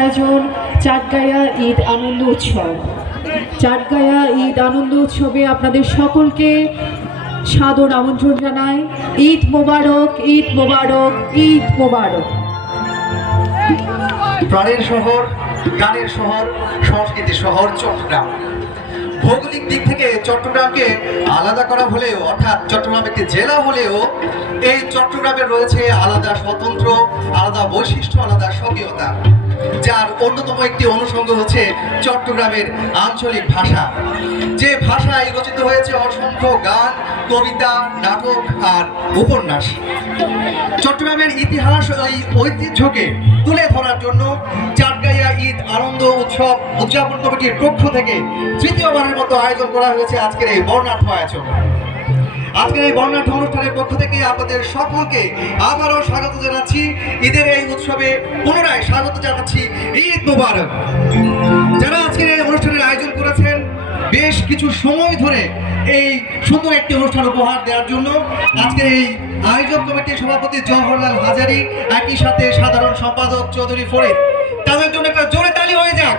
আয়োজন চাটগাঁয়া ঈদ আনন্দ উৎসব। চাটগাঁয়া ঈদ আনন্দ উৎসবে আপনাদের সকলকে সাদর আমন্ত্রণ জানাই। ঈদ মোবারক, ঈদ মোবারক, ঈদ মোবারক। প্রাণের শহর, গানের শহর, সংস্কৃতির শহর চট্টগ্রাম। ভৌগোলিক দিক থেকে চট্টগ্রামকে আলাদা করা হলেও, অর্থাৎ চট্টগ্রাম একটি জেলা হলেও এই চট্টগ্রামে রয়েছে আলাদা স্বতন্ত্র, আলাদা বৈশিষ্ট্য, আলাদা স্বকীয়তা, যার অন্যতম একটি অনুষঙ্গ হচ্ছে চট্টগ্রামের আঞ্চলিক ভাষা। যে ভাষায় রচিত হয়েছে অসংখ্য গান, কবিতা, নাটক আর উপন্যাস। চট্টগ্রামের ইতিহাস, এই ঐতিহ্যকে তুলে ধরার জন্য চাটগাঁয়া ঈদ আনন্দ উৎসব উদযাপন কমিটির পক্ষ থেকে তৃতীয়বারের মতো আয়োজন করা হয়েছে আজকের এই বর্ণাঢ্য আয়োজন। আজকের এই বর্ণাঢ্য অনুষ্ঠানের পক্ষ থেকে আপনাদের সকলকে আবারও স্বাগত জানাচ্ছি। ঈদের এই উৎসবে পুনরায় স্বাগত জানাচ্ছি। ঈদ মোবারক। যারা আজকের এই অনুষ্ঠানের আয়োজন করেছেন, বেশ কিছু সময় ধরে এই সুন্দর একটি অনুষ্ঠান উপহার দেওয়ার জন্য আজকের এই আয়োজক কমিটির সভাপতি জওহরলাল হাজারি, একই সাথে সাধারণ সম্পাদক চৌধুরী ফরিদ, তাদের জন্য একটা জোরে তালি হয়ে যাক।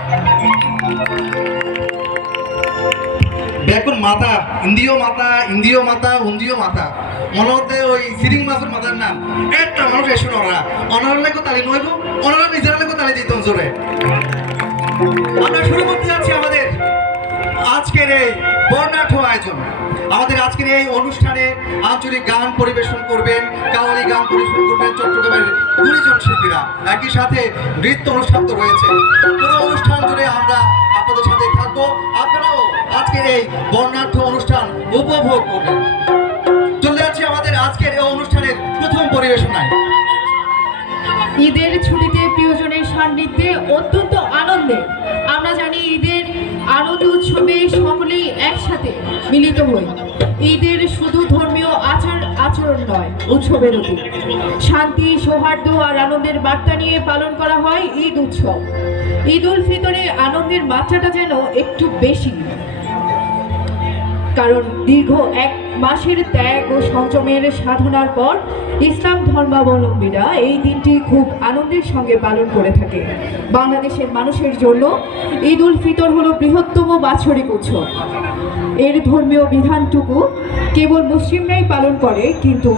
দেখুন, মাতা ইন্দিও মাতা, ইন্দিও মাতা, উন্দিও মাতা, মনে হতে ওই সিরিং মাছের মাতার নাম। একটা মানুষ এসে ওরা অনার লেগো তালি নইব, ওনারা নিজেরা লেগো তালি দিত জোরে। আমরা শুরু করতে যাচ্ছি আমাদের আজকের এই বর্ণাঢ্য আয়োজন। আমাদের আজকের এই অনুষ্ঠানে আঞ্চলিক গান পরিবেশন করবেন, কাওয়ালি গান পরিবেশন করবেন চট্টগ্রামের গুণীজন শিল্পীরা। একই সাথে নৃত্য অনুষ্ঠান তো রয়েছে। পুরো অনুষ্ঠান জুড়ে আমরা আপনাদের সাথে থাকবো। আপনারাও আজকের এই বর্ণাঢ্য অনুষ্ঠান উপভোগ করবেন। চলে যাচ্ছি আমাদের আজকের এই অনুষ্ঠানের প্রথম পরিবেশনায়। ঈদের ছুটিতে প্রিয়জনের সান্নিধ্যে অত্যন্ত আনন্দে আমরা জানি ঈদের আনন্দ উৎসবে সকলেই একসাথে মিলিত হই। ঈদের শুধু ধর্মীয় আচরণ নয়, উৎসবের অতীত শান্তি, সৌহার্দ্য আর আনন্দের বার্তা নিয়ে পালন করা হয় ঈদ উৎসব। ঈদ উল ফিতরে আনন্দের মাত্রাটা যেন একটু বেশি, কারণ দীর্ঘ এক মাসের ত্যাগ ও সংযমের সাধনার পর ইসলাম ধর্মাবলম্বীরা এই দিনটি খুব আনন্দের সঙ্গে পালন করে থাকে। বাংলাদেশের মানুষের জন্য ঈদ উল ফিতর হলো বৃহত্তম বাৎসরিক উৎসব। এর ধর্মীয় বিধানটুকু কেবল মুসলিমরাই পালন করে, কিন্তু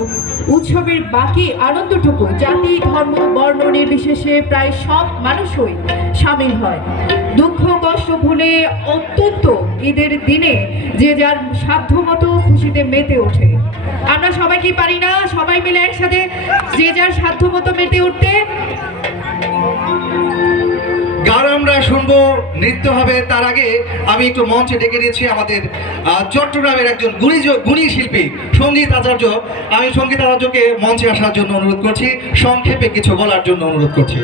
উৎসবের বাকি আনন্দটুকু জাতি, ধর্ম, বর্ণ নির্বিশেষে প্রায় সব মানুষই সামিল হয়। দুঃখ কষ্ট ভুলে অত্যন্ত ঈদের দিনে যে যার সাধ্যমতো খুশিতে মেতে ওঠে। আমরা সবাই কি পারি না সবাই মিলে একসাথে যে যার সাধ্যমতো মেতে উঠতে? গান আমরা শুনবো, নৃত্য হবে। তার আগে আমি একটু মঞ্চে ডেকে নিয়েছি আমাদের চট্টগ্রামের একজন গুণী শিল্পী সঙ্গীত আচার্য। আমি সঙ্গীত আচার্যকে মঞ্চে আসার জন্য অনুরোধ করছি, সংক্ষেপে কিছু বলার জন্য অনুরোধ করছি।